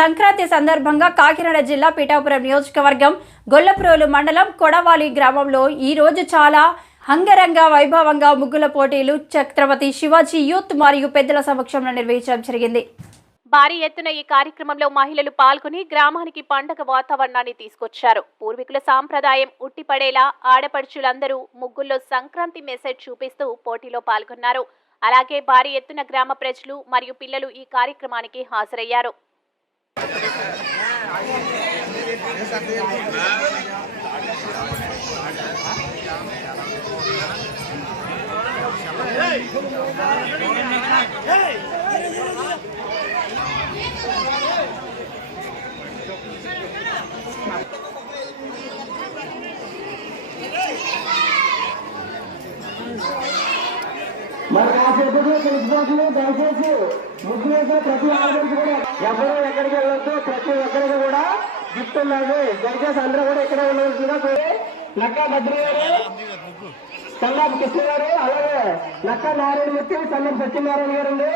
సంక్రాంతి సందర్భంగా కాకినాడ జిల్లా పిఠాపురం నియోజకవర్గం గొల్లప్రోలు మండలం కొడవాలి గ్రామంలో ఈ రోజు చాలా అంగరంగ వైభవంగా ముగ్గుల పోటీలు ఛత్రపతి శివాజీ యూత్ మరియు పెద్దల సమక్షంలో నిర్వహించడం జరిగింది. భారీ ఎత్తున ఈ కార్యక్రమంలో మహిళలు పాల్గొని గ్రామానికి పండగ వాతావరణాన్ని తీసుకొచ్చారు. పూర్వీకుల సాంప్రదాయం ఉట్టిపడేలా ఆడపడుచులందరూ ముగ్గుల్లో సంక్రాంతి మెసేజ్ చూపిస్తూ పోటీలో పాల్గొన్నారు. అలాగే భారీ ఎత్తున గ్రామ ప్రజలు మరియు పిల్లలు ఈ కార్యక్రమానికి హాజరయ్యారు. మరి కాసేపు తెలుసుకోవచ్చు. దయచేసి ముగ్గురు ప్రతి ఆడపడికి కూడా ఎవరు ఎక్కడికి వెళ్ళొద్దు. ప్రతి ఒక్కరికి కూడా గిఫ్ట్ ఉన్నది. దయచేసి అందరూ కూడా ఇక్కడ ఉండవలసిందిగా నక్కా భద్రి గారు, సల్లాపు కృష్ణ గారు, అలాగే నక్కా నారాయణ మూర్తి, సల్లం సత్యనారాయణ గారు.